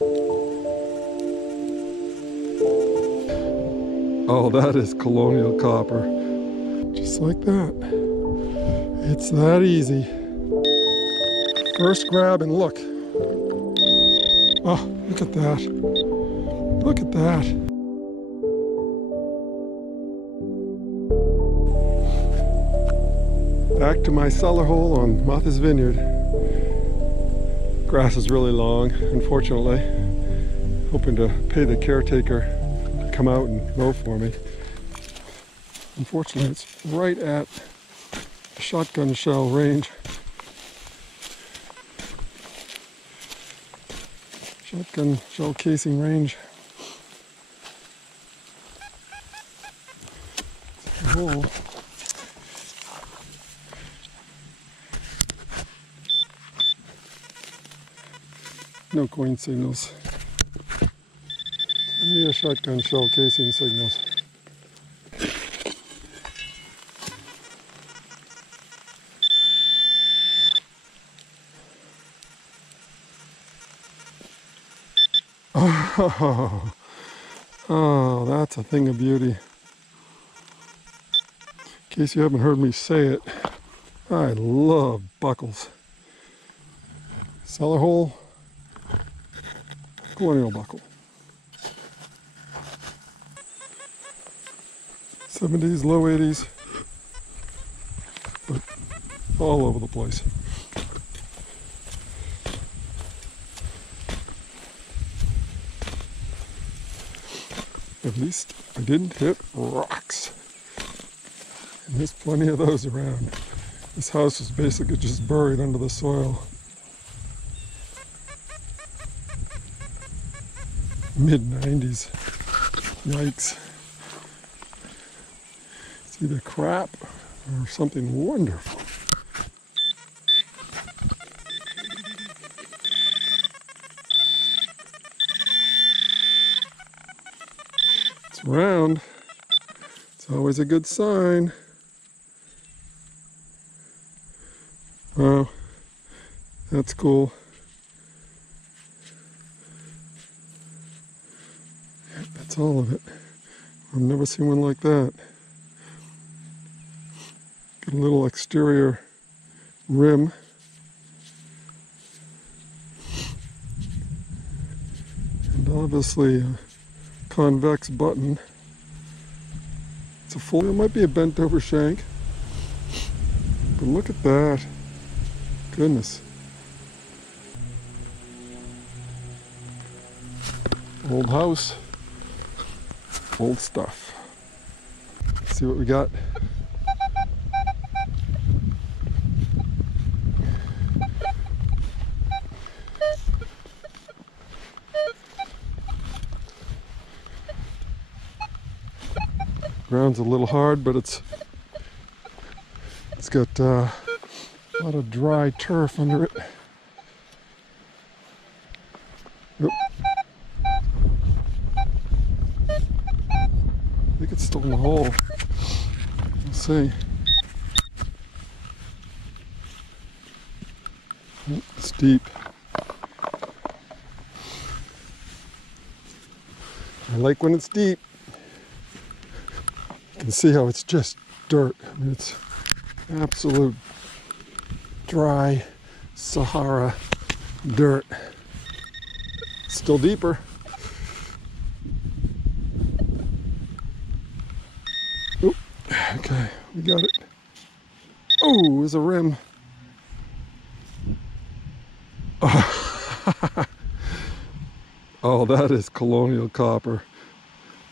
Oh, that is colonial copper. Just like that. It's that easy. First grab and look. Oh, look at that. Look at that. Back to my cellar hole on Martha's Vineyard. Grass is really long, unfortunately. Hoping to pay the caretaker to come out and mow for me. Unfortunately, it's right at shotgun shell range. Shotgun shell casing range. Hole. No coin signals. Yeah, shotgun shell casing signals. Oh, that's a thing of beauty. In case you haven't heard me say it, I love buckles. Cellar hole, colonial buckle. 70s, low 80s, but all over the place. At least I didn't hit rocks. And there's plenty of those around. This house is basically just buried under the soil. Mid-90s. Yikes. It's either crap or something wonderful. It's round. It's always a good sign. Wow, that's cool. Yep, that's all of it. I've never seen one like that. Got a little exterior rim. And obviously a convex button. It's a full, it might be a bent over shank. But look at that. Goodness. Old house, old stuff. Let's see what we got. Ground's a little hard, but it's got a lot of dry turf under it. Oop. I think it's still in the hole. We'll see. It's deep. I like when it's deep. You can see how it's just dirt. I mean, it's absolute dry Sahara dirt. Still deeper. Oop. Okay, we got it. Oh, there's a rim. Oh, that is colonial copper.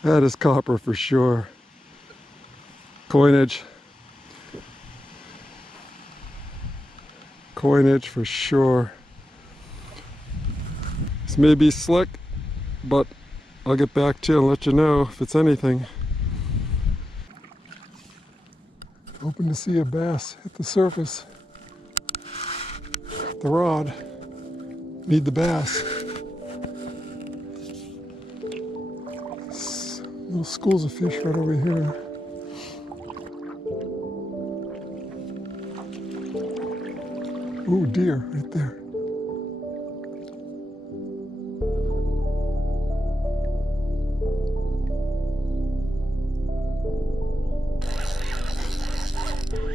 That is copper for sure. Coinage. Coinage for sure. This may be slick, but I'll get back to you and let you know if it's anything. Hoping to see a bass hit the surface. The rod. Need the bass. Little schools of fish right over here. Ooh, deer right there.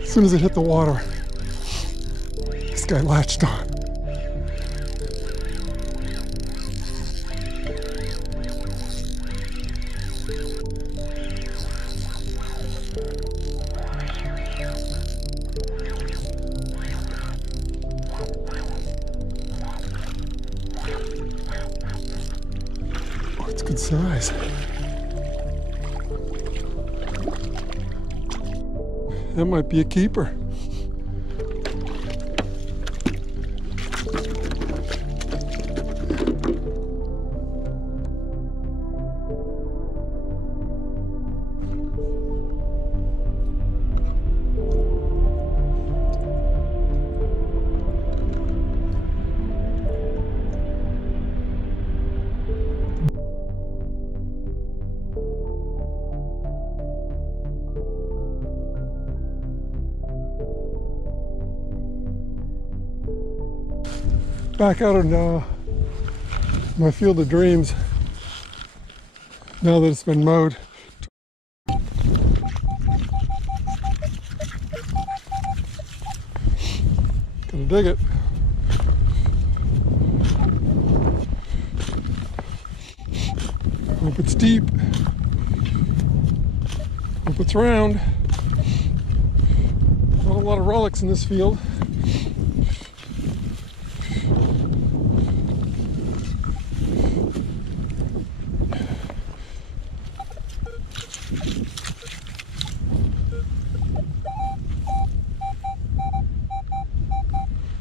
As soon as it hit the water, this guy latched on. Oh, it's good size. That might be a keeper. Back out in my field of dreams, now that it's been mowed. Gonna dig it. Hope it's deep. Hope it's round. Not a lot of relics in this field.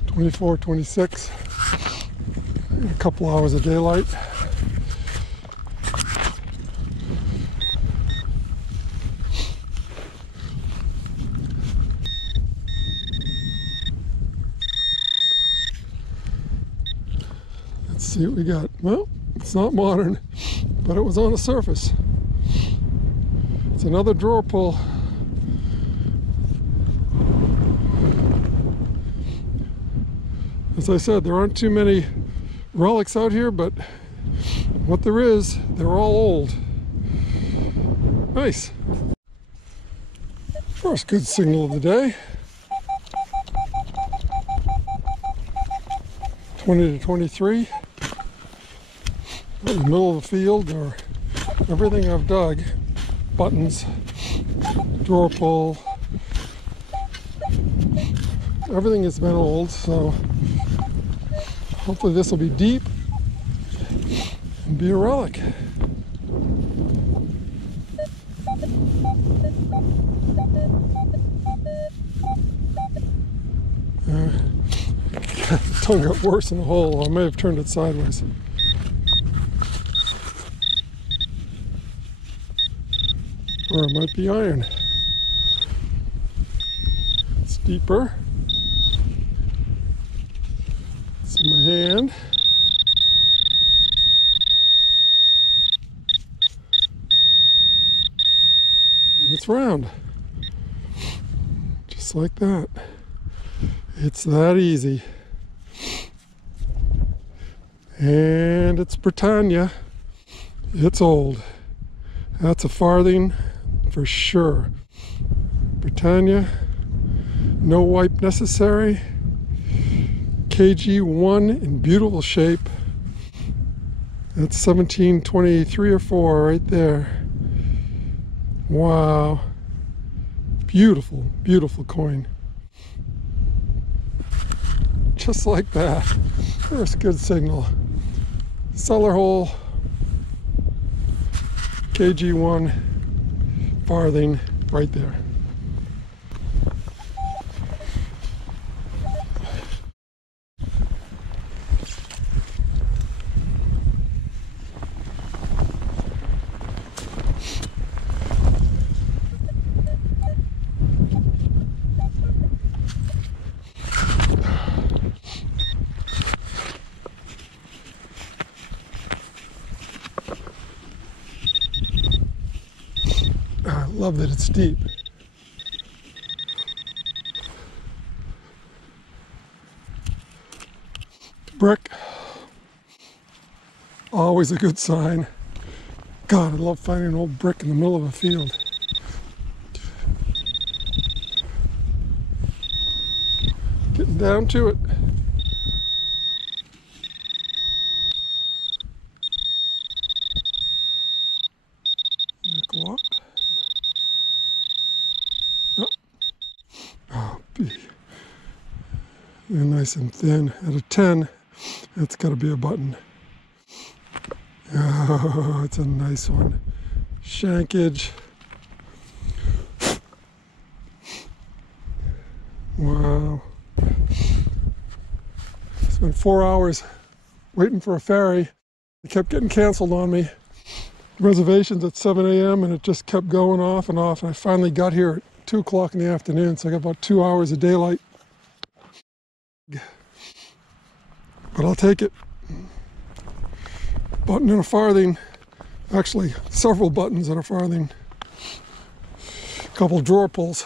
'24, '26, a couple hours of daylight. Let's see what we got. Well, it's not modern, but it was on the surface. It's another drawer pull. As I said, there aren't too many relics out here, but what there is, they're all old. Nice. First good signal of the day. 20 to 23. In the middle of the field, or everything I've dug, buttons, drawer pull, everything has been old, so hopefully this will be deep and be a relic. Tongue got worse in the hole. I may have turned it sideways. Or it might be iron. It's deeper. It's in my hand. And it's round. Just like that. It's that easy. And it's Britannia. It's old. That's a farthing for sure. Britannia. No wipe necessary. KG1 in beautiful shape. That's 1723 or 4 right there. Wow. Beautiful, beautiful coin. Just like that. First good signal. Cellar hole. KG1 farthing right there. I love that it's deep. Brick. Always a good sign. God, I love finding an old brick in the middle of a field. Down to it. Neck lock. Oh, oh B. They're nice and thin. At a 10, that's got to be a button. Oh, it's a nice one. Shankage. Wow. Spent 4 hours waiting for a ferry. It kept getting canceled on me. Reservations at 7 a.m. and it just kept going off and off. And I finally got here at 2 o'clock in the afternoon, so I got about 2 hours of daylight. But I'll take it. Button and a farthing. Actually, several buttons and a farthing. A couple drawer pulls.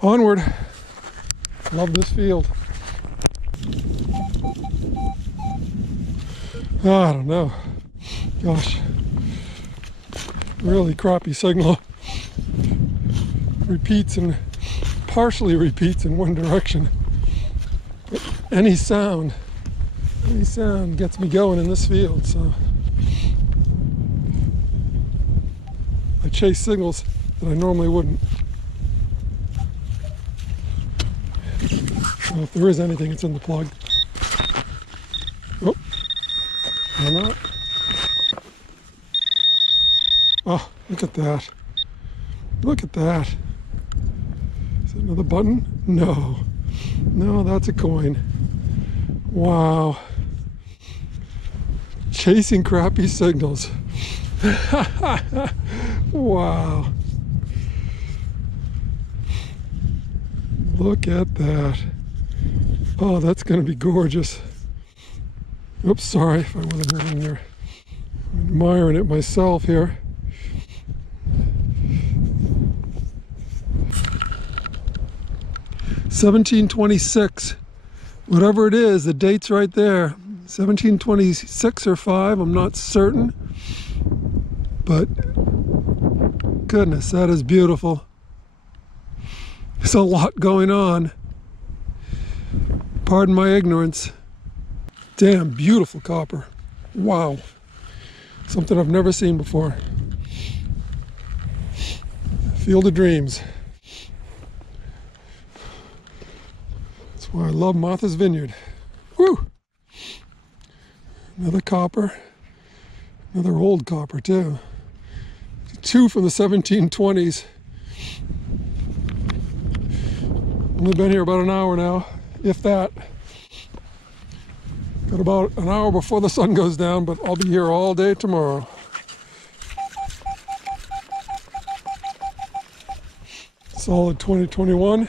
Onward. Love this field. I don't know. Gosh. Really crappy signal. Repeats and partially repeats in one direction. But any sound gets me going in this field, so I chase signals that I normally wouldn't. So if there is anything, it's in the plug. Oh, or not. Oh, look at that. Look at that. Is it another button? No. No, that's a coin. Wow. Chasing crappy signals. Wow. Look at that. Oh, that's going to be gorgeous. Oops, sorry if I wasn't moving there. I'm admiring it myself here. $17.26. Whatever it is, the date's right there. 1726 or 5, I'm not certain. But goodness, that is beautiful. There's a lot going on. Pardon my ignorance. Damn beautiful copper. Wow. Something I've never seen before. Field of dreams. That's why I love Martha's Vineyard. Woo! Another copper. Another old copper too. 2 from the 1720s. Only been here about an hour now, if that. Got about an hour before the sun goes down, but I'll be here all day tomorrow. Solid 2021.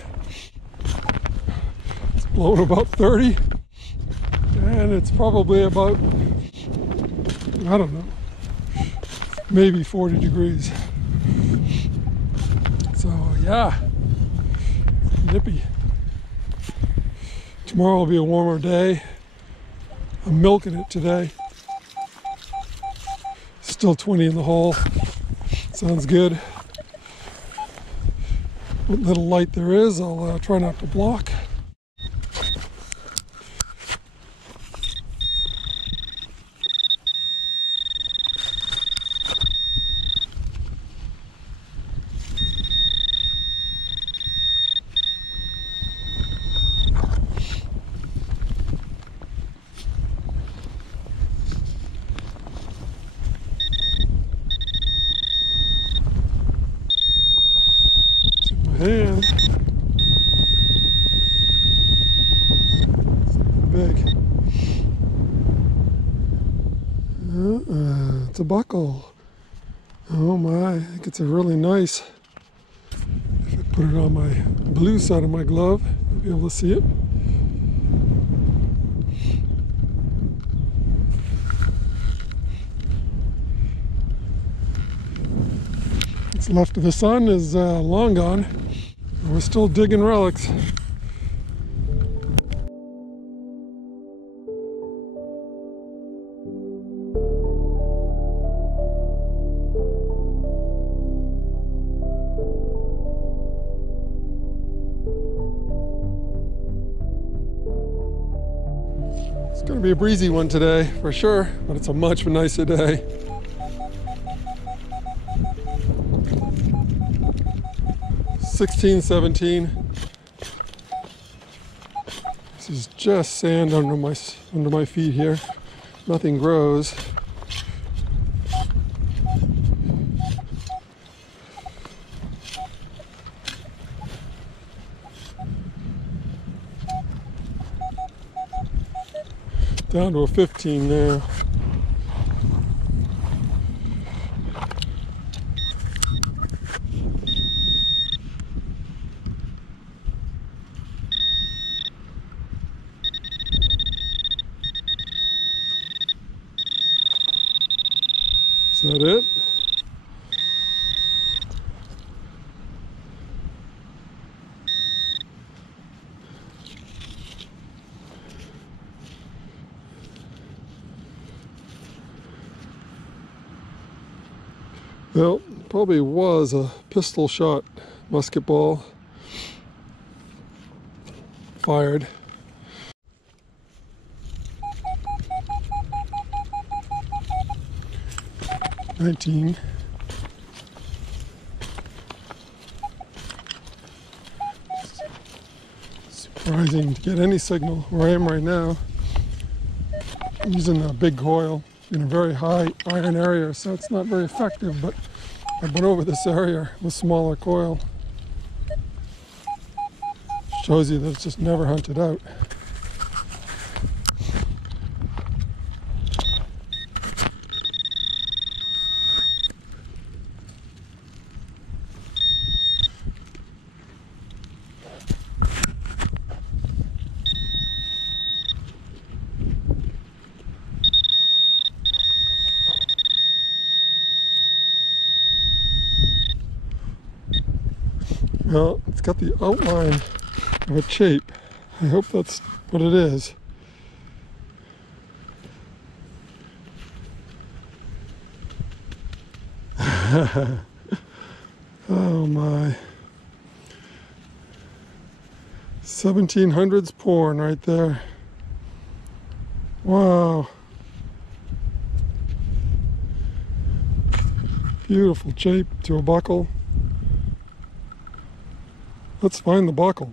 It's blowing about 30. And it's probably about, I don't know, maybe 40 degrees. So yeah, nippy. Tomorrow will be a warmer day. I'm milking it today. Still 20 in the hole. Sounds good. What little light there is, I'll try not to block. Hand. Something big. It's a buckle. Oh my, I think it's a really nice. If I put it on my blue side of my glove, you'll be able to see it. What's left of the sun is long gone. We're still digging relics. be a breezy one today for sure, but it's a much nicer day. $16.17. This is just sand under my feet here. Nothing grows. Down to a 15 now. Is that it? Well, probably was a pistol shot musket ball fired. $19. Surprising to get any signal where I am right now. I'm using a big coil in a very high iron area, so it's not very effective, but I've been over this area with smaller coil. Shows you that it's just never hunted out. Well, it's got the outline of a chape. I hope that's what it is. Oh my. 1700s porn right there. Wow. Beautiful chape to a buckle. Let's find the buckle.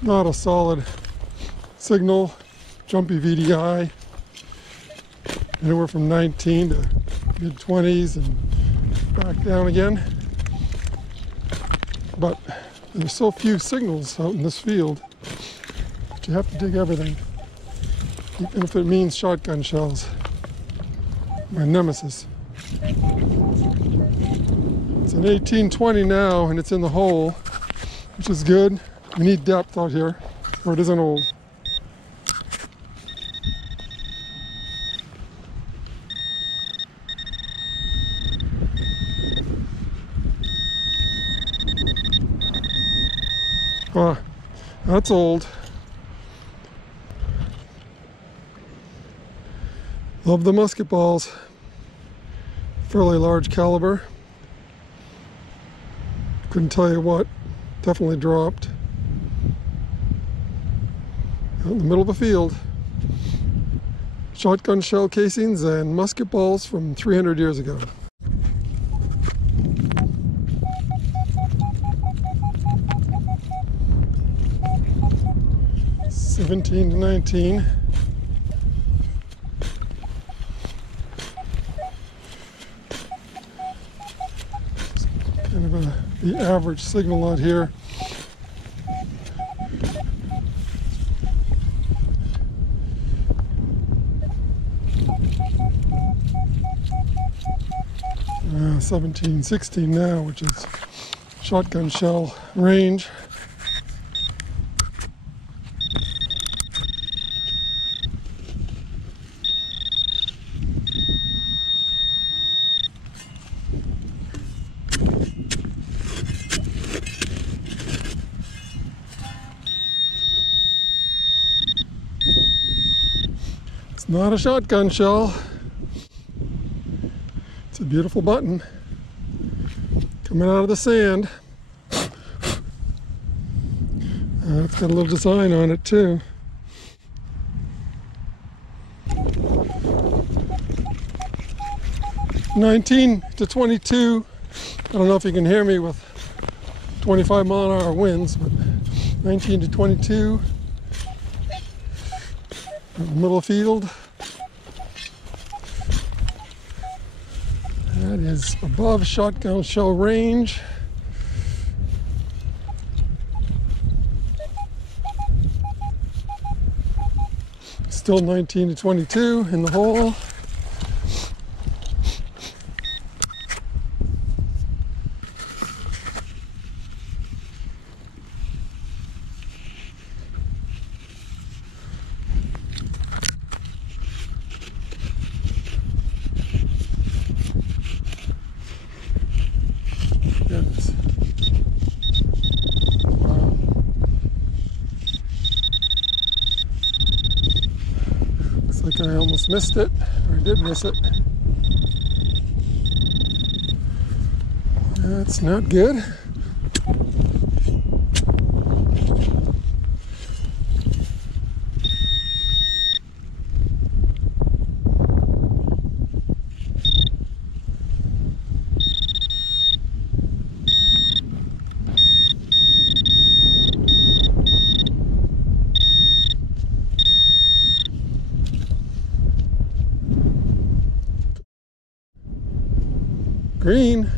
Not a solid signal, jumpy VDI, anywhere from 19 to mid-20s and back down again. But there's so few signals out in this field that you have to dig everything, even if it means shotgun shells. My nemesis. It's an 1820 now, and it's in the hole, which is good. We need depth out here, or it isn't old. Ah, that's old. Love the musket balls. Fairly large caliber. Couldn't tell you what. Definitely dropped. Out in the middle of the field. Shotgun shell casings and musket balls from 300 years ago. $17 to $19. Kind of the average signal out here. $17.16 now, which is shotgun shell range. It's not a shotgun shell. It's a beautiful button coming out of the sand. It's got a little design on it too. "19 to 22. I don't know if you can hear me with 25-mile-an-hour winds, but 19 to 22. In the middle of the field. That is above shotgun shell range. Still 19 to 22 in the hole. Goodness. Wow. Looks like I almost missed it, or I did miss it. That's not good. Green.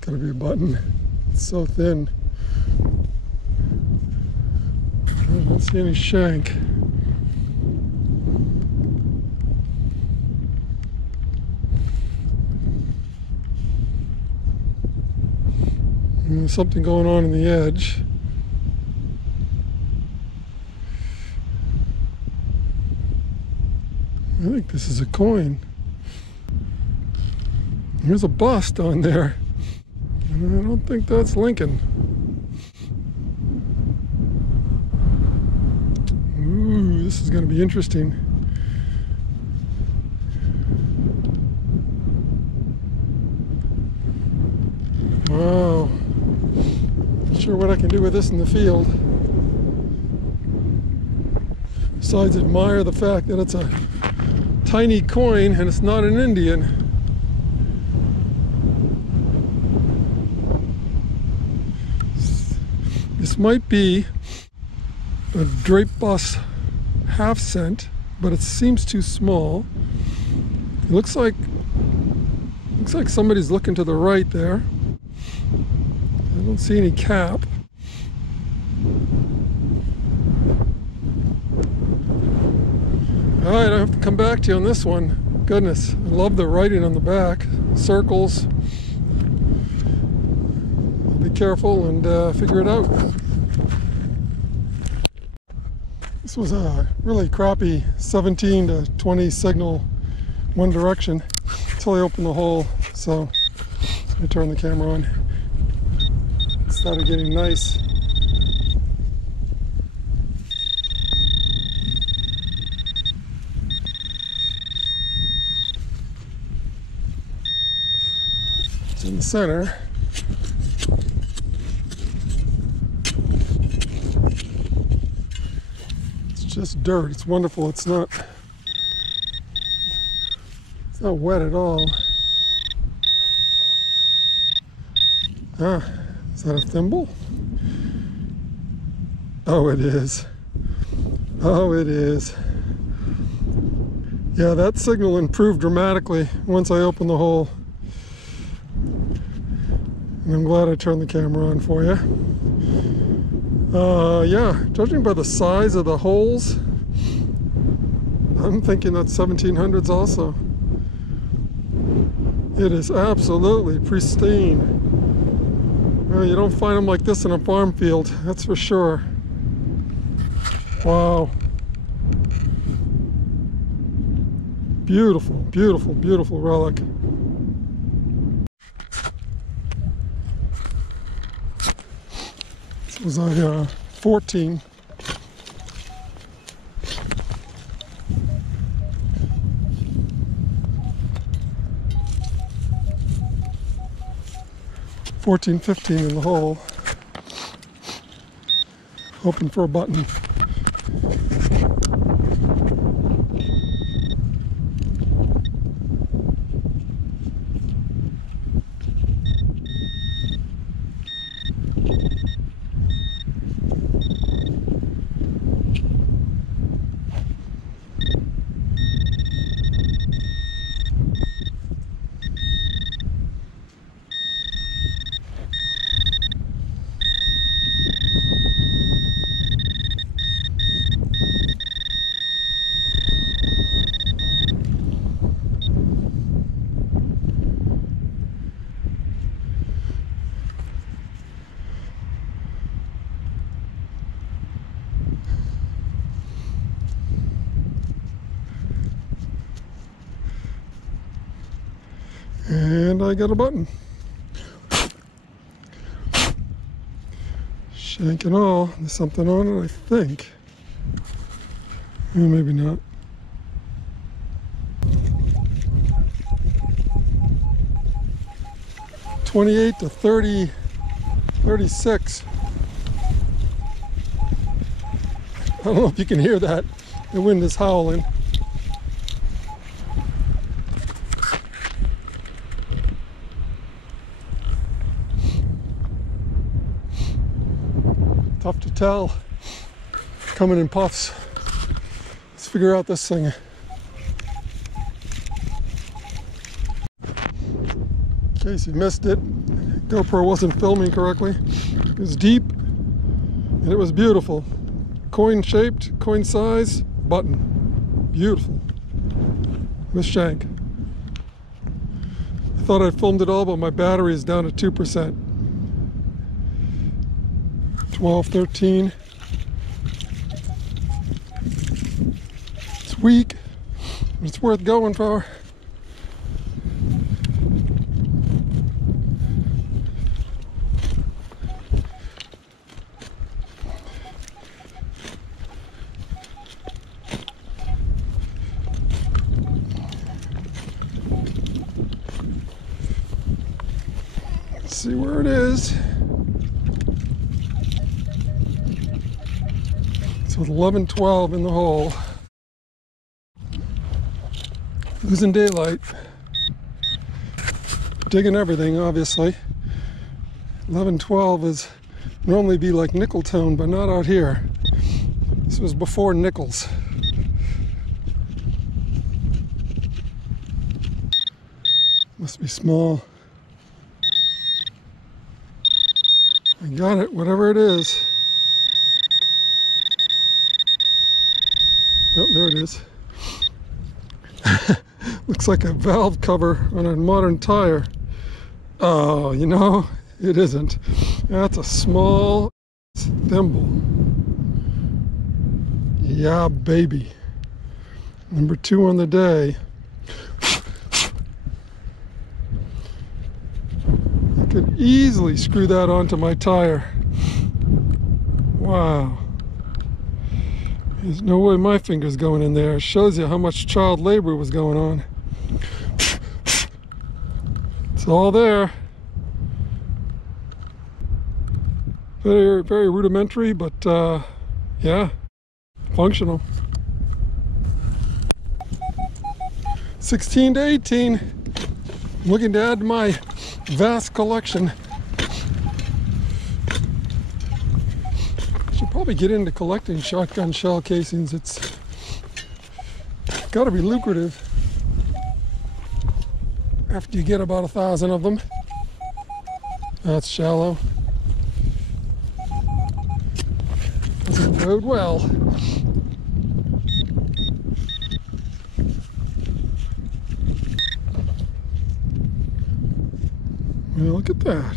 Gotta be a button. It's so thin. I don't see any shank. And there's something going on in the edge. I think this is a coin. There's a bust on there. I don't think that's Lincoln. Ooh, this is going to be interesting. Wow. Not sure what I can do with this in the field. Besides admire the fact that it's a tiny coin and it's not an Indian. This might be a drape bus half cent, but it seems too small. It looks like somebody's looking to the right there. I don't see any cap. All right, I have to come back to you on this one. Goodness, I love the writing on the back. Circles. Be careful and figure it out. This was a really crappy 17 to 20 signal one direction until I opened the hole. So I turned the camera on. It started getting nice. It's in the center. It's just dirt. It's wonderful. It's not wet at all. Ah, is that a thimble? Oh, it is. Oh, it is. Yeah, that signal improved dramatically once I opened the hole. And I'm glad I turned the camera on for you. Yeah, judging by the size of the holes, I'm thinking that's 1700s also. It is absolutely pristine. Well, you don't find them like this in a farm field, that's for sure. Wow. Beautiful, beautiful, beautiful relic. This was a 14. 14, 15 in the hole. Hoping for a button. And I got a button. Shank and all. There's something on it, I think. Well, maybe not. $28 to $30, $36. I don't know if you can hear that. The wind is howling. Tough to tell. Coming in puffs. Let's figure out this thing. In case you missed it, GoPro wasn't filming correctly. It was deep and it was beautiful. Coin shaped, coin size, button. Beautiful. With shank. I thought I filmed it all, but my battery is down to 2%. 12, 13. It's weak, but it's worth going for. Let's see where it is. It's with 11, 12 in the hole. Losing daylight. Digging everything, obviously. 11, 12 is normally be like nickel tone, but not out here. This was before nickels. Must be small. I got it, whatever it is. Oh, there it is. Looks like a valve cover on a modern tire. Oh, you know, it isn't. That's a small thimble. Yeah, baby. Number 2 on the day. I could easily screw that onto my tire. Wow. There's no way my finger's going in there. It shows you how much child labor was going on. It's all there. Very, very rudimentary, but yeah, functional. 16 to 18. I'm looking to add to my vast collection. Should probably get into collecting shotgun shell casings. It's got to be lucrative after you get about 1,000 of them. That's shallow. Doesn't bode well. Well, look at that.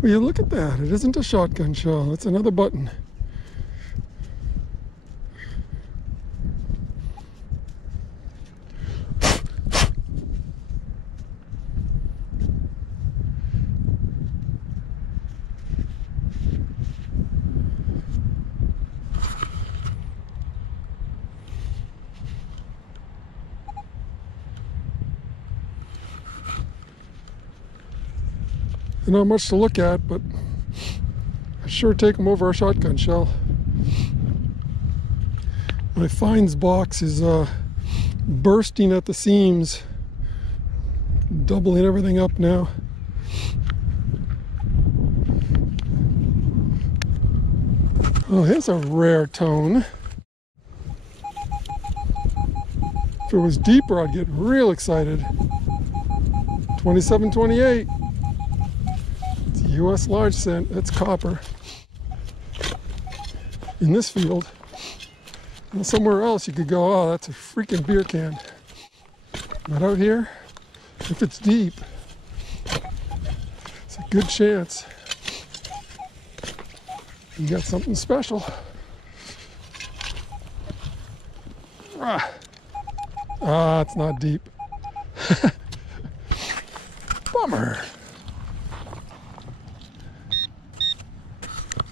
Will you look at that? It isn't a shotgun shell. It's another button. They're not much to look at, but I sure take them over a shotgun shell. My finds box is bursting at the seams, doubling everything up now. Oh, here's a rare tone. If it was deeper, I'd get real excited. 2728. It's a US large cent. That's copper. In this field, and somewhere else you could go, oh, that's a freaking beer can. But out here, if it's deep, it's a good chance you got something special. It's not deep. Bummer.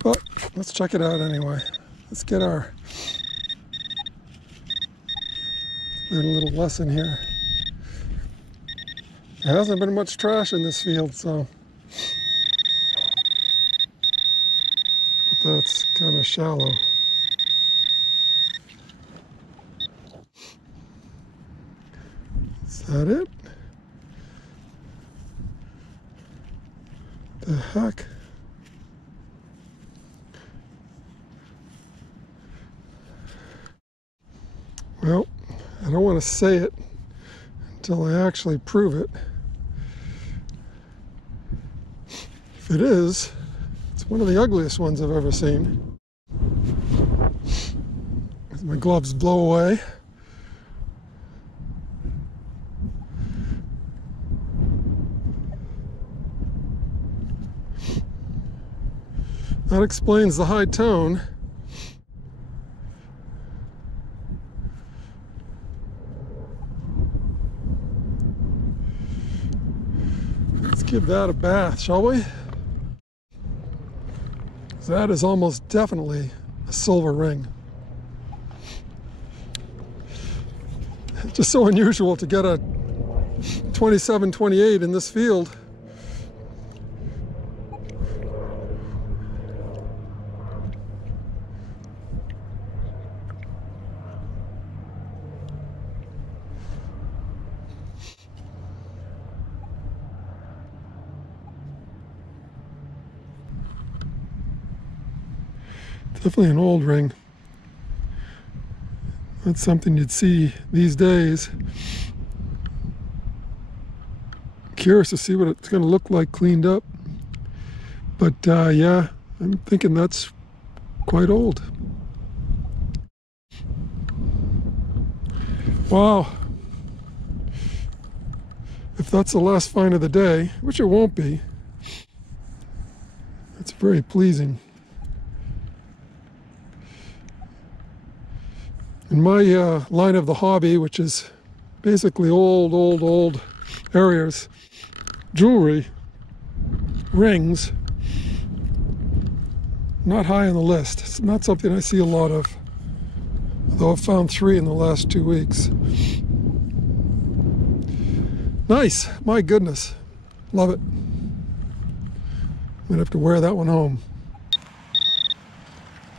But let's check it out anyway. Let's get our learn a little lesson here. There hasn't been much trash in this field, so. But that's kind of shallow. Is that it? The heck? Well, I don't want to say it until I actually prove it. If it is, it's one of the ugliest ones I've ever seen. As my gloves blow away. That explains the high tone. Let's give that a bath, shall we? That is almost definitely a silver ring. It's just so unusual to get a 2728 in this field. Definitely an old ring. That's something you'd see these days. Curious to see what it's going to look like cleaned up. But yeah, I'm thinking that's quite old. Wow. If that's the last find of the day, which it won't be, it's very pleasing. In my line of the hobby, which is basically old areas, jewelry, rings, not high on the list. It's not something I see a lot of, although I've found 3 in the last 2 weeks. Nice, my goodness, love it. I'm gonna have to wear that one home.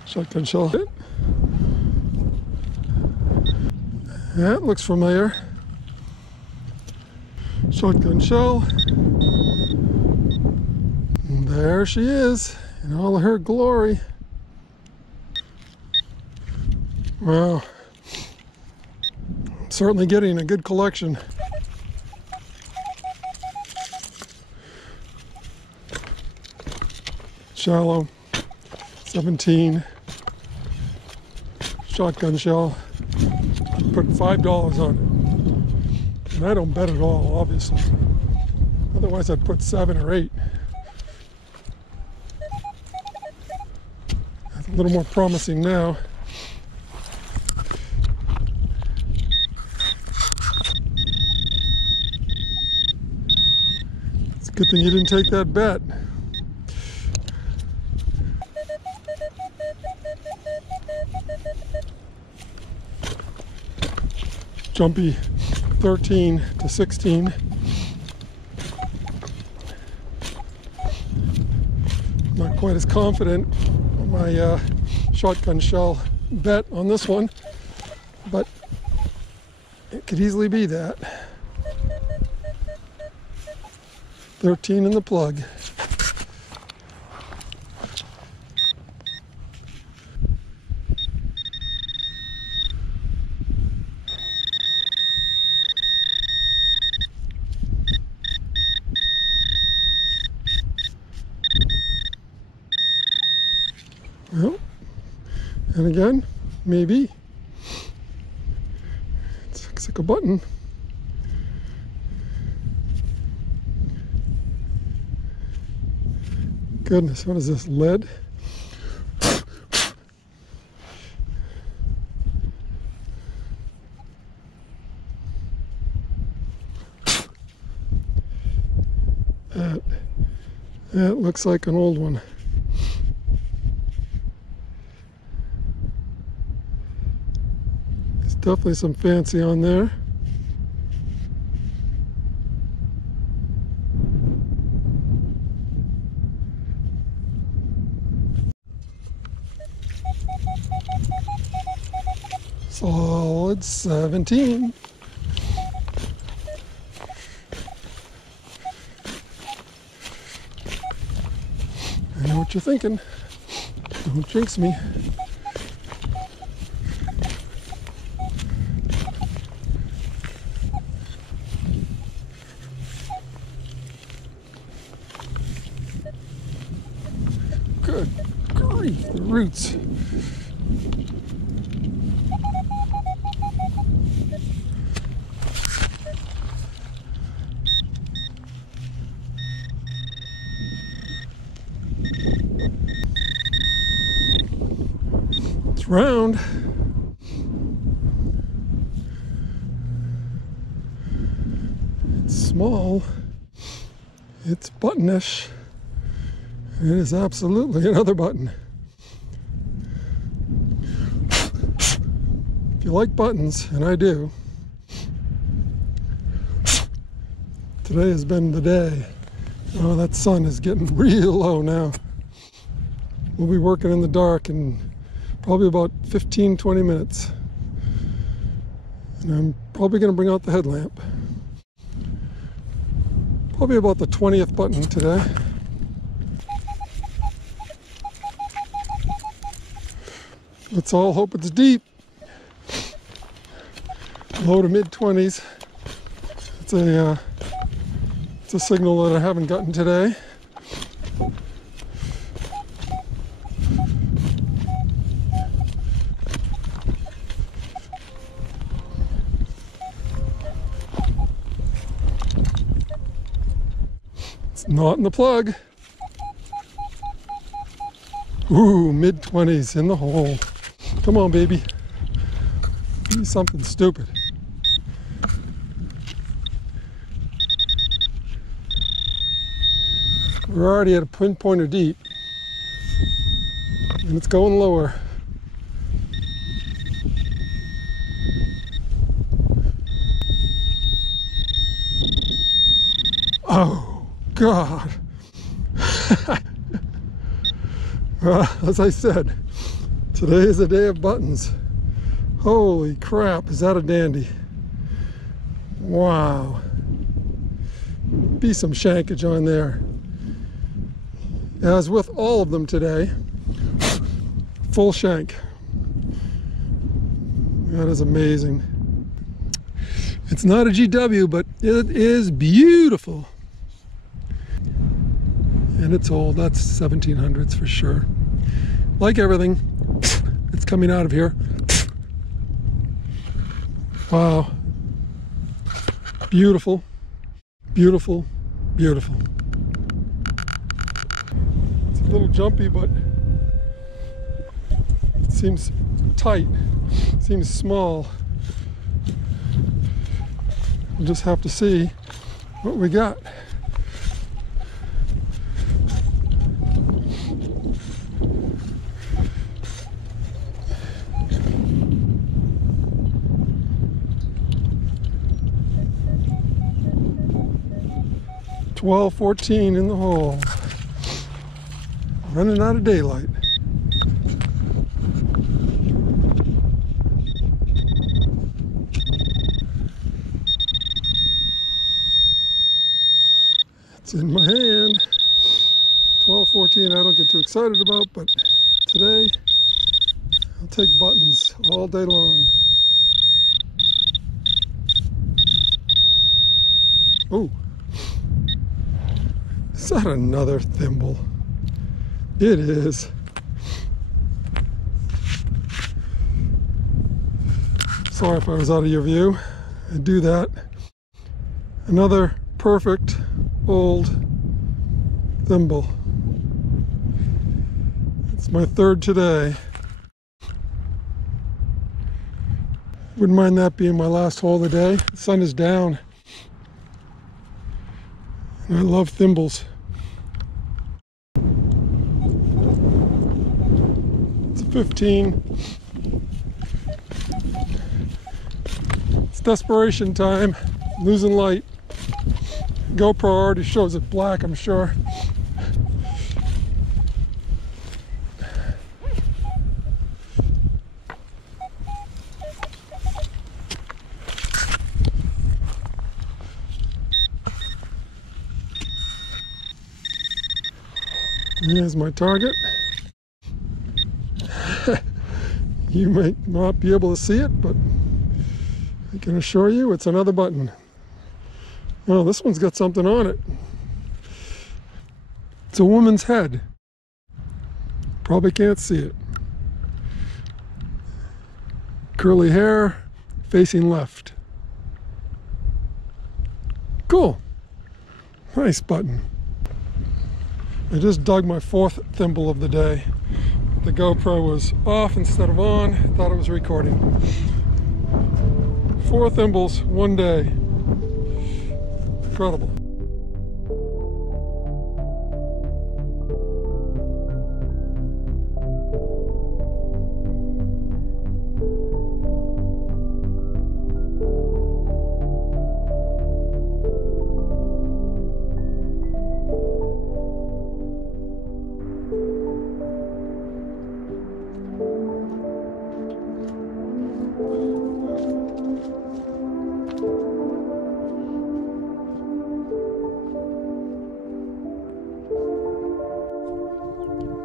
Shotgun shell. That looks familiar. Shotgun shell. And there she is in all of her glory. Wow. Certainly getting a good collection. Shallow. 17. Shotgun shell. Put $5 on it. And I don't bet at all, obviously. Otherwise I'd put 7 or 8. That's a little more promising now. It's a good thing you didn't take that bet. Jumpy 13 to 16. quite as confident on my shotgun shell bet on this one, but it could easily be that. 13 in the plug. Well, and again, maybe. It looks like a button. Goodness, what is this, lead? That looks like an old one. There's definitely some fancy on there. Solid 17. I know what you're thinking. Don't jinx me. Good grief, the roots. It's round. It's small. It's buttonish. It is absolutely another button. If you like buttons, and I do, today has been the day. Oh, that sun is getting real low now. We'll be working in the dark in probably about 15-20 minutes. And I'm probably going to bring out the headlamp. Probably about the 20th button today. Let's all hope it's deep. Low to mid-20s. It's a signal that I haven't gotten today. It's not in the plug. Ooh, mid-20s in the hole. Come on, baby. Be something stupid. We're already at a pinpointer deep. And it's going lower. Oh, God. As I said, today is a day of buttons. Holy crap, is that a dandy? Wow. Be some shankage on there. As with all of them today, full shank. That is amazing. It's not a GW, but it is beautiful. And it's old, that's 1700s for sure. Like everything, it's coming out of here. Wow. Beautiful, beautiful, beautiful. It's a little jumpy, but it seems tight, seems small. We'll just have to see what we got. $12.14 in the hole. Running out of daylight. It's in my hand. 12:14 I don't get too excited about, but today I'll take buttons all day long. Oh, is that another thimble? It is. Sorry if I was out of your view. I do that. Another perfect old thimble. It's my third today. Wouldn't mind that being my last hole of the day. The sun is down. And I love thimbles. It's a 15. It's desperation time. Losing light. GoPro already shows it black, I'm sure. Here's my target. You might not be able to see it, but I can assure you it's another button. Oh, this one's got something on it. It's a woman's head. Probably can't see it. Curly hair, facing left. Cool. Nice button. I just dug my fourth thimble of the day. The GoPro was off instead of on. I thought it was recording. 4 thimbles, one day. Incredible.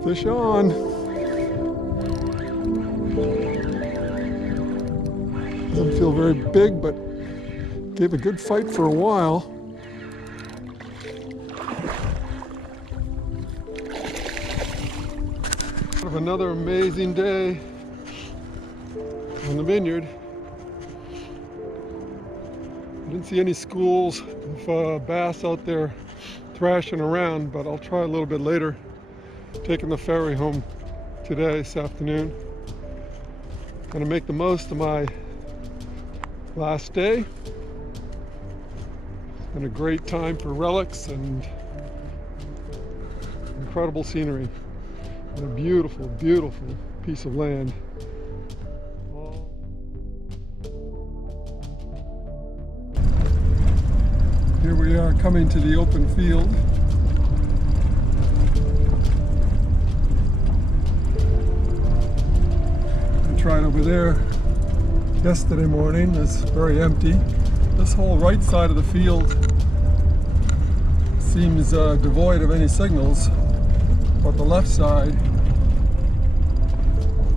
Fish on. Doesn't feel very big, but gave a good fight for a while. Have another amazing day on the Vineyard. I didn't see any schools of bass out there thrashing around, but I'll try a little bit later. Taking the ferry home today, this afternoon. Gonna make the most of my last day. It's been a great time for relics and incredible scenery. And a beautiful, beautiful piece of land. Here we are coming to the open field. Tried over there yesterday morning. It's very empty. This whole right side of the field seems devoid of any signals, but the left side,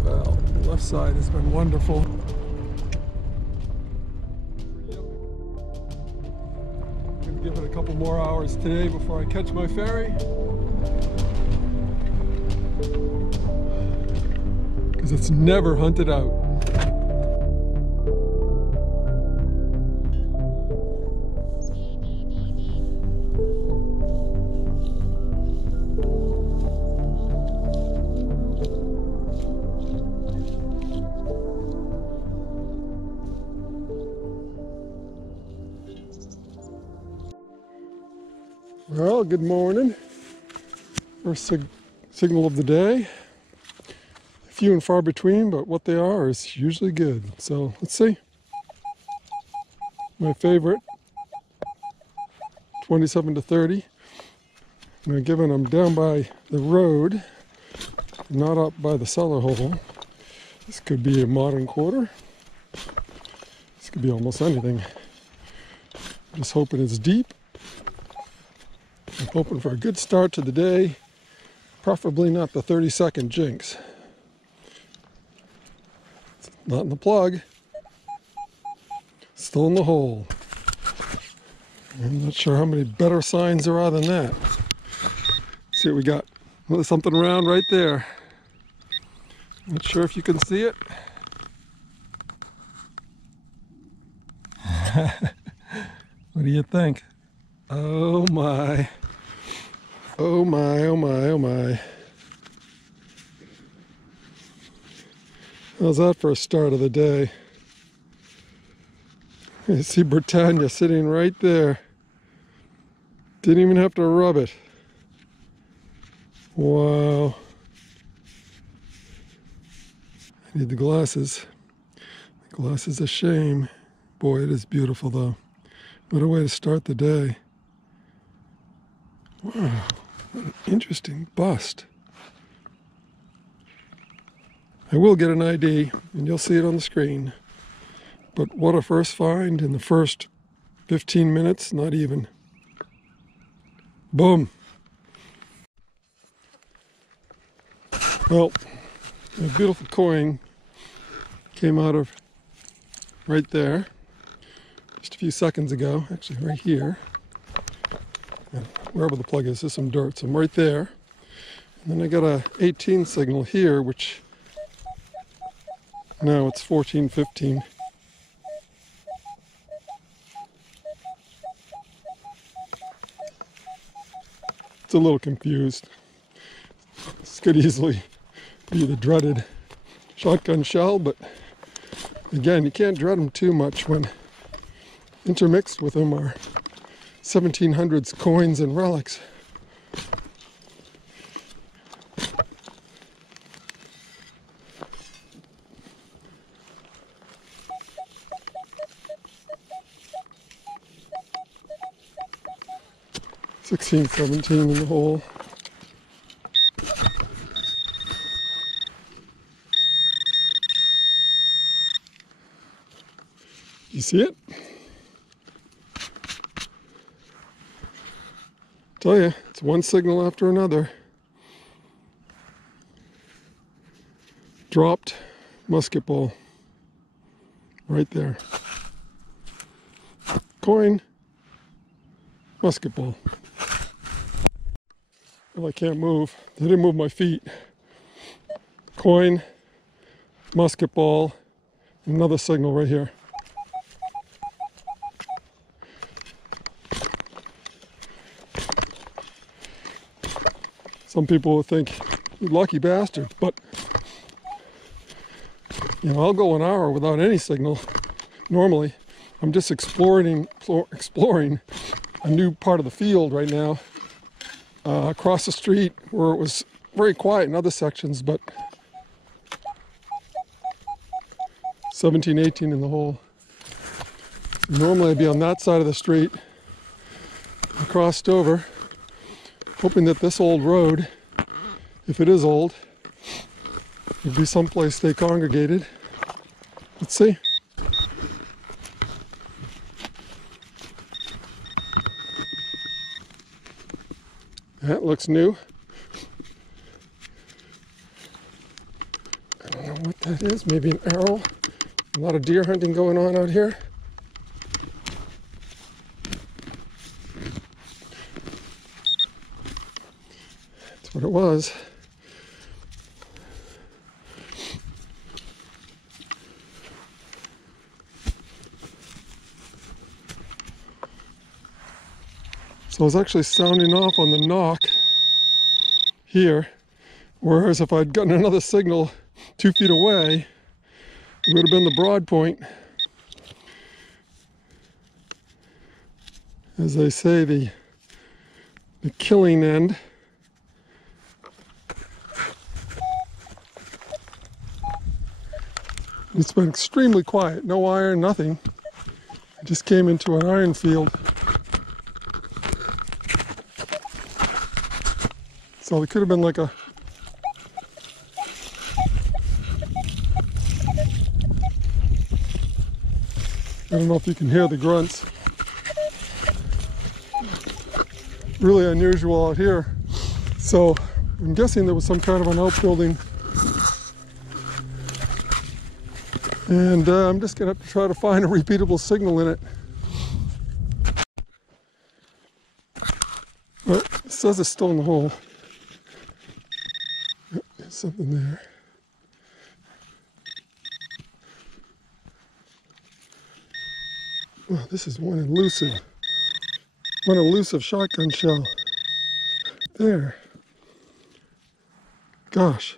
well, the left side has been wonderful. I'm going to give it a couple more hours today before I catch my ferry. It's never hunted out. Well, good morning. First signal of the day. Few and far between, but what they are is usually good. So let's see. My favorite, 27 to 30. Now, given I'm down by the road, not up by the cellar hole. This could be a modern quarter. This could be almost anything. I'm just hoping it's deep. I'm hoping for a good start to the day. Preferably not the 30-second jinx. It's not in the plug. Still in the hole. I'm not sure how many better signs there are than that. Let's see what we got. Well, there's something around right there. Not sure if you can see it. What do you think? Oh my. Oh my, oh my, oh my. How's that for a start of the day? You see Britannia sitting right there. Didn't even have to rub it. Wow. I need the glasses. The glass is a shame. Boy, it is beautiful though. What a way to start the day. Wow, what an interesting bust. I will get an ID, and you'll see it on the screen. But what a first find in the first 15 minutes, not even. Boom. Well, a beautiful coin came out of right there just a few seconds ago, actually right here. And wherever the plug is, there's some dirt, so I'm right there. And then I got a 18 signal here, which now it's 14, 15. It's a little confused. This could easily be the dreaded shotgun shell, but again, you can't dread them too much when intermixed with them are 1700s coins and relics. $16, $17 in the hole. You see it? Tell you, it's one signal after another. Dropped musket ball. Right there. Coin. Musket ball. Well, I can't move. They didn't move my feet. Coin. Musket ball. Another signal right here. Some people will think, you lucky bastard, but you know, I'll go an hour without any signal. Normally, I'm just exploring a new part of the field right now. Across the street where it was very quiet in other sections, but 17, 18 in the hole. Normally I'd be on that side of the street. I crossed over, hoping that this old road, if it is old, would be someplace they congregated. Let's see. That looks new. I don't know what that is. Maybe an arrow. A lot of deer hunting going on out here. That's what it was. So I was actually sounding off on the knock here, whereas if I'd gotten another signal 2 feet away, it would have been the broad point. As they say, the killing end. It's been extremely quiet, no iron, nothing. I just came into an iron field. So it could have been like a I don't know if you can hear the grunts. Really unusual out here. So I'm guessing there was some kind of an outbuilding. And I'm just gonna have to try to find a repeatable signal in it. Well, it says it's still in the hole. Yep, there's something there. Oh, this is one elusive shotgun shell. There. Gosh.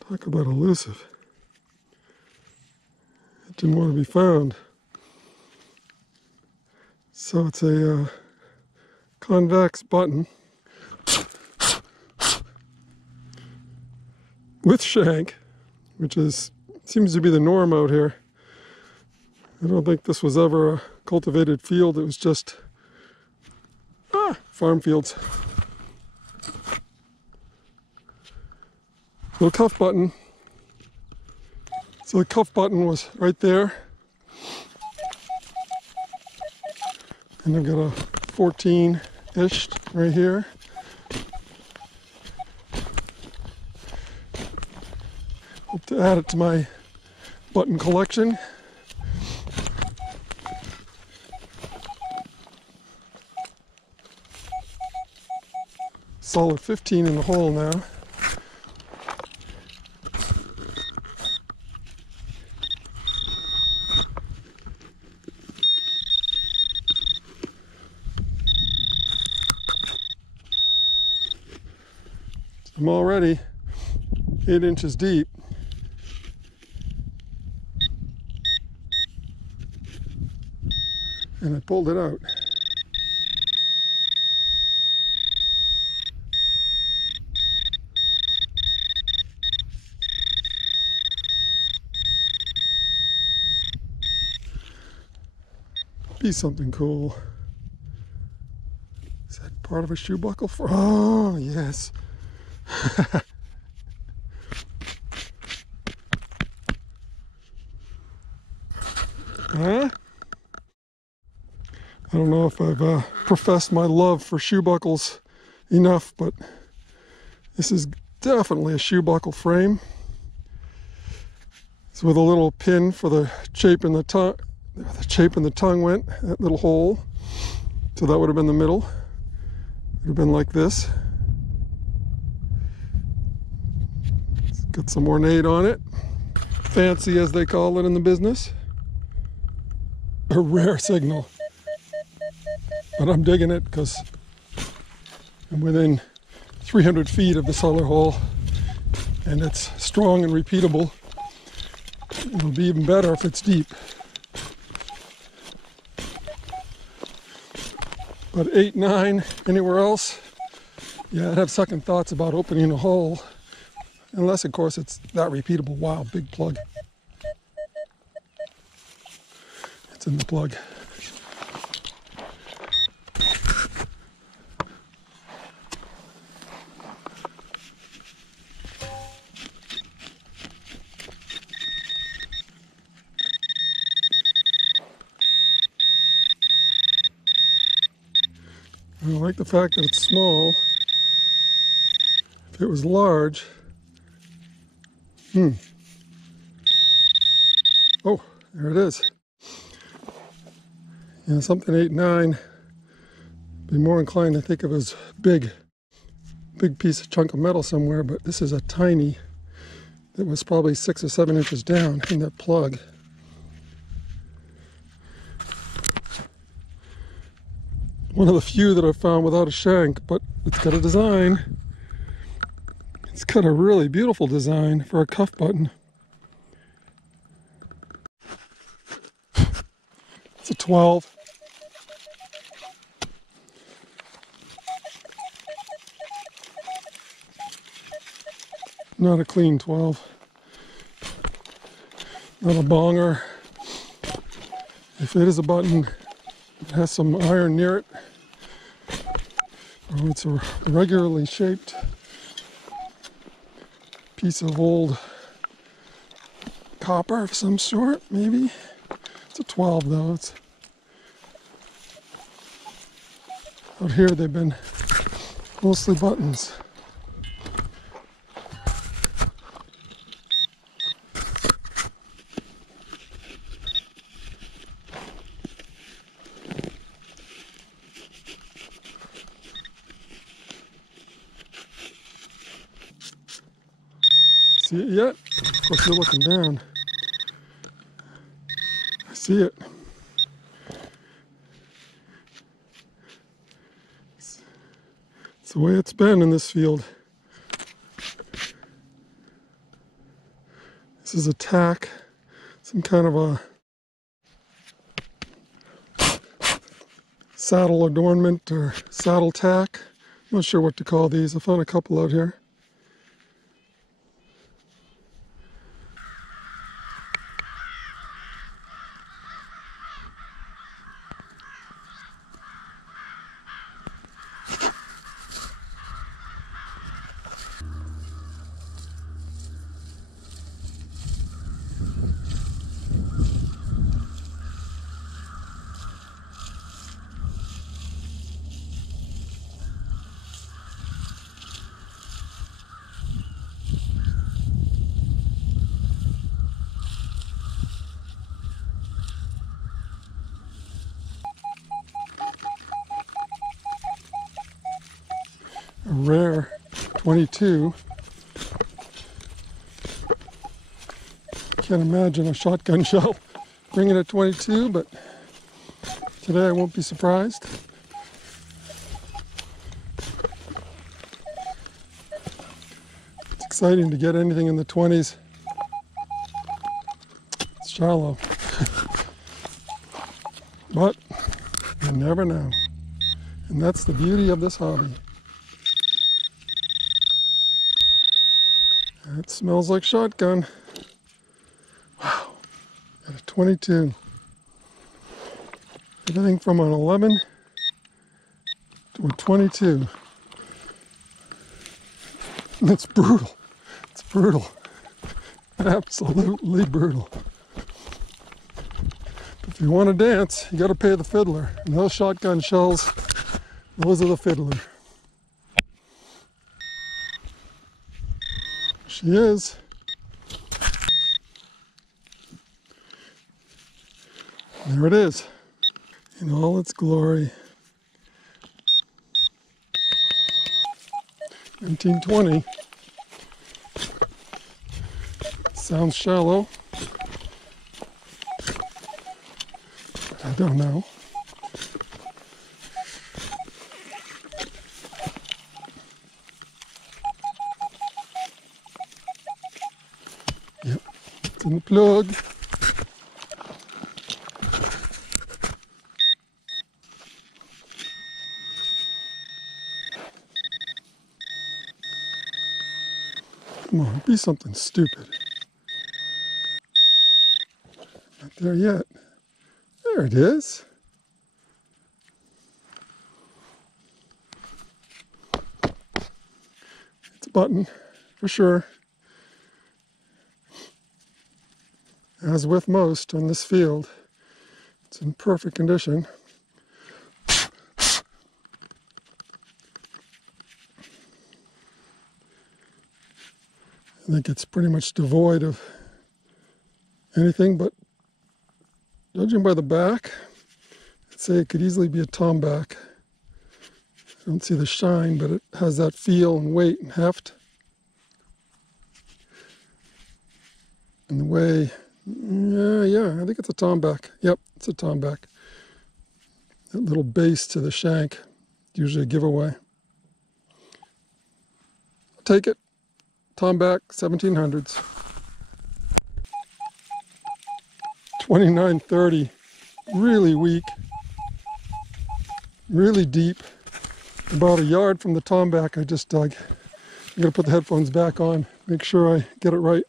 Talk about elusive. It didn't want to be found. So it's a convex button with shank, which seems to be the norm out here. I don't think this was ever a cultivated field. It was just farm fields. Little cuff button. So the cuff button was right there. And I've got a 14-ish right here. Hope to add it to my button collection. Solid 15 in the hole now. I'm already 8 inches deep. And I pulled it out. Be something cool. Is that part of a shoe buckle? Oh, yes. Huh? I don't know if I've professed my love for shoe buckles enough, but this is definitely a shoe buckle frame. It's with a little pin for the shape in the tongue. The shape in the tongue went, that little hole. So that would have been the middle. It would have been like this. It's got some ornate on it. Fancy, as they call it in the business. A rare signal. But I'm digging it because I'm within 300 feet of the cellar hole and it's strong and repeatable. It'll be even better if it's deep. But 8, 9, anywhere else, yeah, I'd have second thoughts about opening a hole. Unless, of course, it's that repeatable. Wow, big plug. It's in the plug. I like the fact that it's small. If it was large, oh, there it is. Yeah, something 8, 9. Be more inclined to think of it as big piece of chunk of metal somewhere, but this is a tiny. It was probably 6 or 7 inches down in that plug. One of the few that I've found without a shank, but it's got a design. It's got a really beautiful design for a cuff button. It's a 12. Not a clean 12. Not a bonger. If it is a button, it has some iron near it. Oh, it's a regularly shaped piece of old copper of some sort, maybe. It's a 12 though. It's out here they've been mostly buttons. See it yet? Of course you're looking down. I see it. It's the way it's been in this field. This is a tack, some kind of a saddle adornment or saddle tack. I'm not sure what to call these. I found a couple out here. A rare 22. Can't imagine a shotgun shell bringing a 22, but today I won't be surprised. It's exciting to get anything in the 20s. It's shallow, but you never know. And that's the beauty of this hobby. It smells like shotgun. Wow, got a 22. Everything from an 11 to a 22. It's brutal. It's brutal. Absolutely brutal. If you want to dance, you got to pay the fiddler. And those shotgun shells, those are the fiddler. She is. There it is, in all its glory. 1920. Sounds shallow. I don't know. Yep, it's in the plug. Come on, be something stupid. Not there yet. There it is. It's a button, for sure. As with most on this field, it's in perfect condition. I think it's pretty much devoid of anything, but judging by the back, I'd say it could easily be a tomback. I don't see the shine, but it has that feel and weight and heft. And the way, yeah, I think it's a tomback. Yep, it's a tomback. That little base to the shank, usually a giveaway. I'll take it. Tomback, 1700s. 2930, really weak, really deep. About a yard from the tomback I just dug. I'm gonna put the headphones back on, make sure I get it right.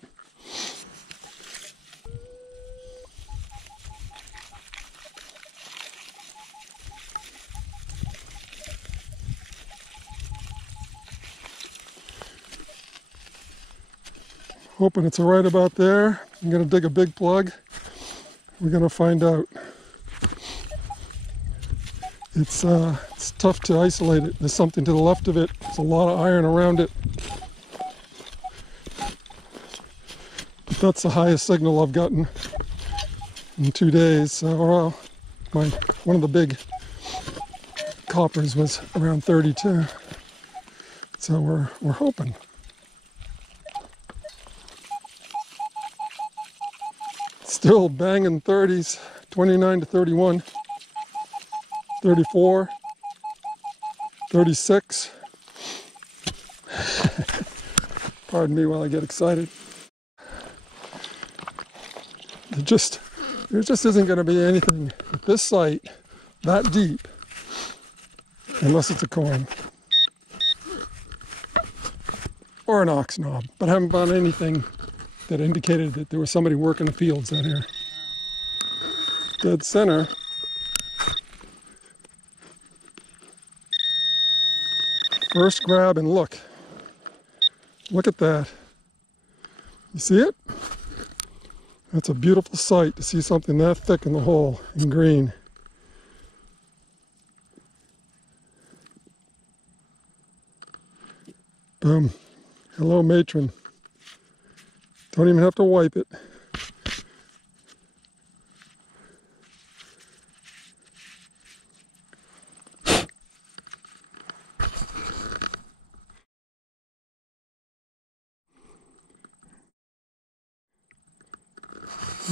Hoping it's right about there. I'm gonna dig a big plug. We're gonna find out. It's tough to isolate it. There's something to the left of it. There's a lot of iron around it. But that's the highest signal I've gotten in 2 days. So one of the big coppers was around 32. So we're hoping. Still banging 30s, 29 to 31, 34, 36. Pardon me while I get excited. There just isn't going to be anything at this site that deep unless it's a coin or an ox knob. But I haven't found anything that indicated that there was somebody working the fields out here. Dead center. First grab and look. Look at that. You see it? That's a beautiful sight to see something that thick in the hole in green. Boom. Hello, matron. Don't even have to wipe it.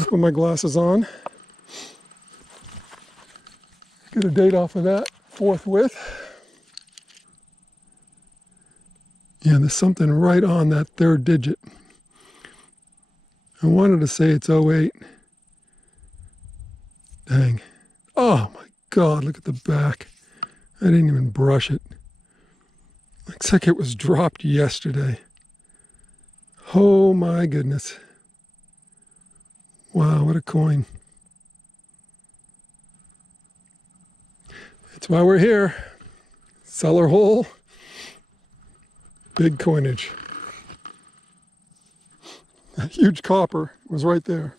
Put my glasses on. Get a date off of that forthwith. Yeah, there's something right on that third digit. I wanted to say it's 08. Dang. Oh my God, look at the back. I didn't even brush it. Looks like it was dropped yesterday. Oh my goodness. Wow, what a coin. That's why we're here. Cellar hole. Big coinage. That huge copper was right there.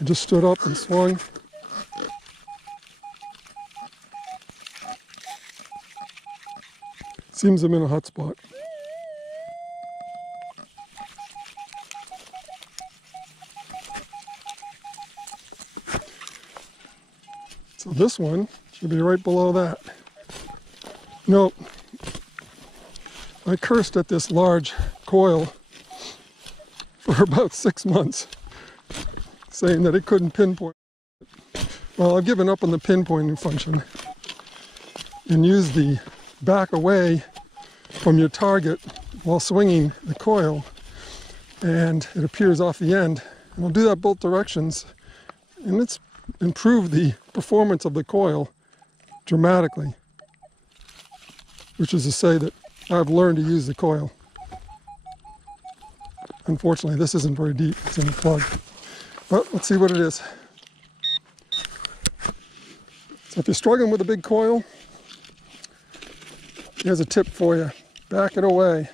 I just stood up and swung. Seems I'm in a hot spot. So this one should be right below that. Nope. I cursed at this large coil for about 6 months, saying that it couldn't pinpoint. Well, I've given up on the pinpointing function and used the back away from your target while swinging the coil, and it appears off the end. And I'll do that both directions, and it's improved the performance of the coil dramatically, which is to say that I've learned to use the coil. Unfortunately, this isn't very deep. It's in the plug. But let's see what it is. So if you're struggling with a big coil, here's a tip for you. Back it away.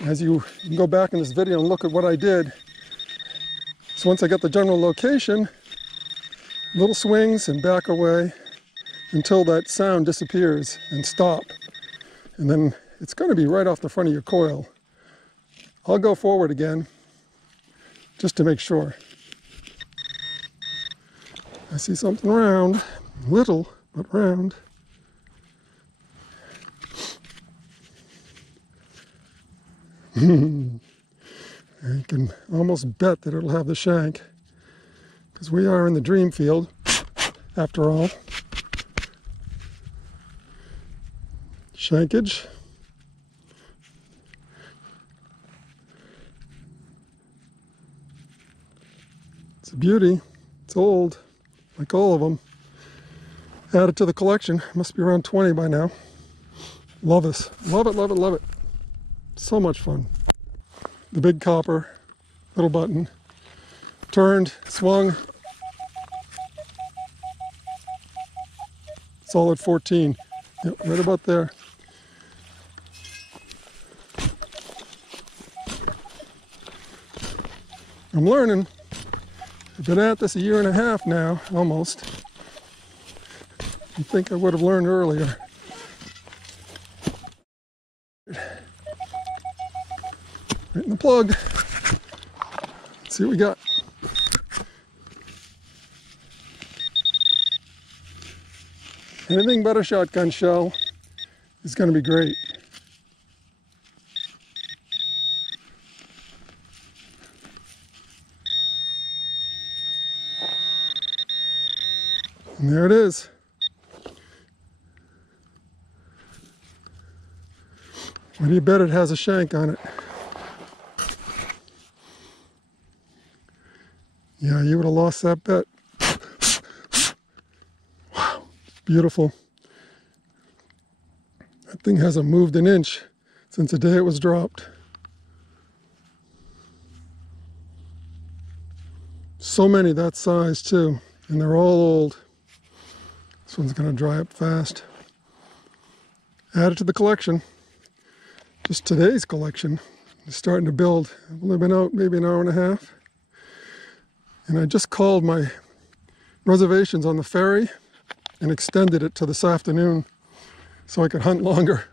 As you can go back in this video and look at what I did. So once I got the general location, little swings and back away until that sound disappears and stop. And then it's going to be right off the front of your coil. I'll go forward again just to make sure. I see something round, little, but round. I can almost bet that it'll have the shank, because we are in the dream field, after all. Shankage. It's a beauty. It's old, like all of them. Added to the collection. Must be around 20 by now. Love this. Love it, love it, love it. So much fun. The big copper, little button. Turned, swung. Solid 14. Yep, right about there. I'm learning. I've been at this a year and a half now, almost. I think I would have learned earlier. Right in the plug. Let's see what we got. Anything but a shotgun shell is going to be great. And there it is. What do you bet it has a shank on it? Yeah, you would have lost that bet. Wow, beautiful. That thing hasn't moved an inch since the day it was dropped. So many that size too, and they're all old. This one's going to dry up fast. Add it to the collection. Just today's collection is starting to build. I've only been out maybe an hour and a half. And I just called my reservations on the ferry and extended it to this afternoon so I could hunt longer.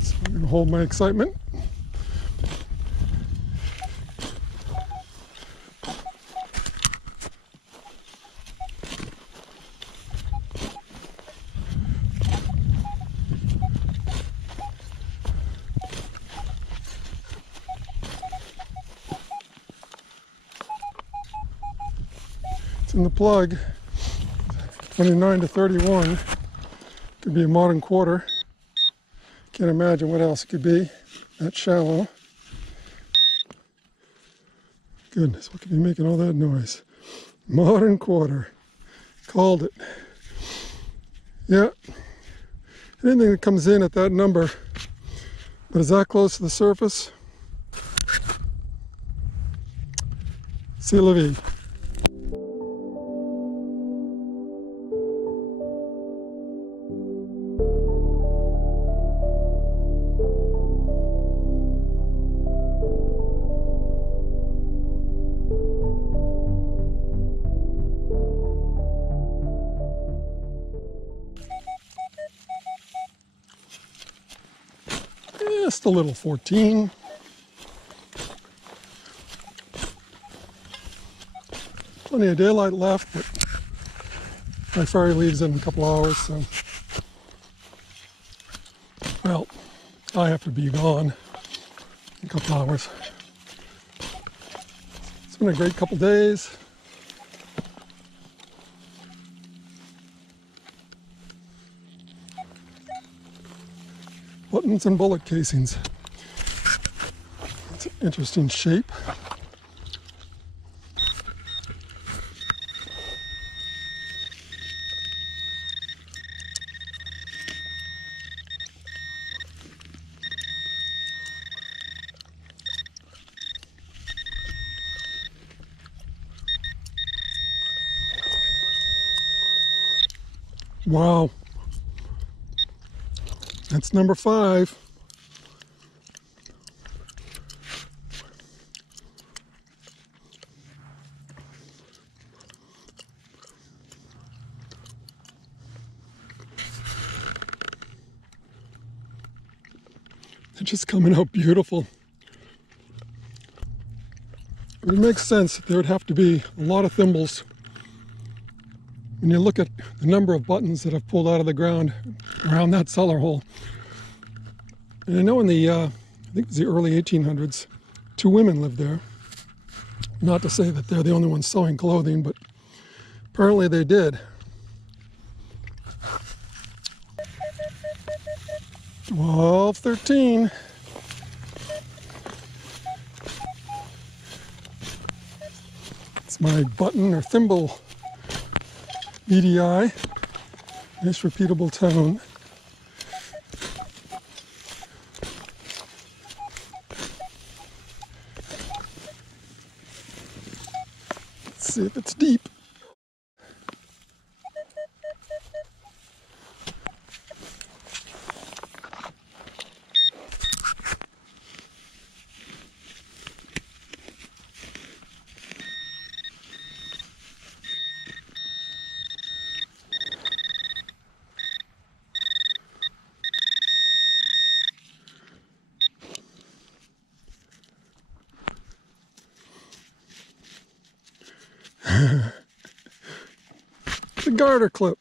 So I'm going to hold my excitement. It's in the plug, 29 to 31. Could be a modern quarter. Can't imagine what else it could be. That shallow. Goodness, what could be making all that noise? Modern quarter. Called it. Yeah. Anything that comes in at that number, but is that close to the surface? C'est la vie. Just a little 14. Plenty of daylight left, but my ferry leaves in a couple hours, so well, I have to be gone in a couple hours. It's been a great couple days. Buttons and bullet casings. It's an interesting shape. Wow. That's number 5. They're just coming out beautiful. It makes sense that there would have to be a lot of thimbles. When you look at the number of buttons that I've pulled out of the ground around that cellar hole. And I know in the, I think it was the early 1800s, 2 women lived there. Not to say that they're the only ones sewing clothing, but apparently they did. 12, 13. It's my button or thimble EDI. Nice repeatable tone. Let's see if it's deep. It's a garter clip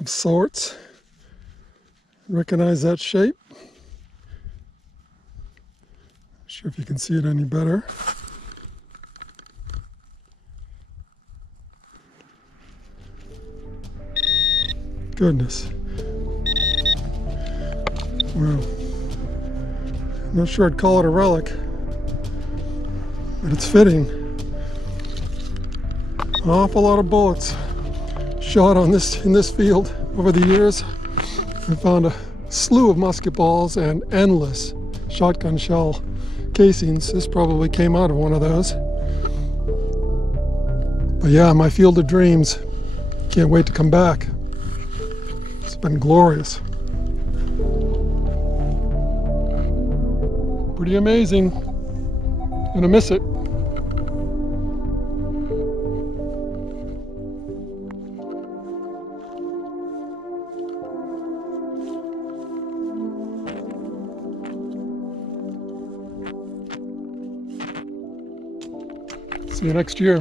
of sorts. Recognize that shape? Not sure if you can see it any better. Goodness. Well, I'm not sure I'd call it a relic, but it's fitting. An awful lot of bullets shot in this field over the years. I found a slew of musket balls and endless shotgun shell casings. This probably came out of one of those. But yeah, my field of dreams. Can't wait to come back. It's been glorious. Pretty amazing. Gonna miss it. See you next year.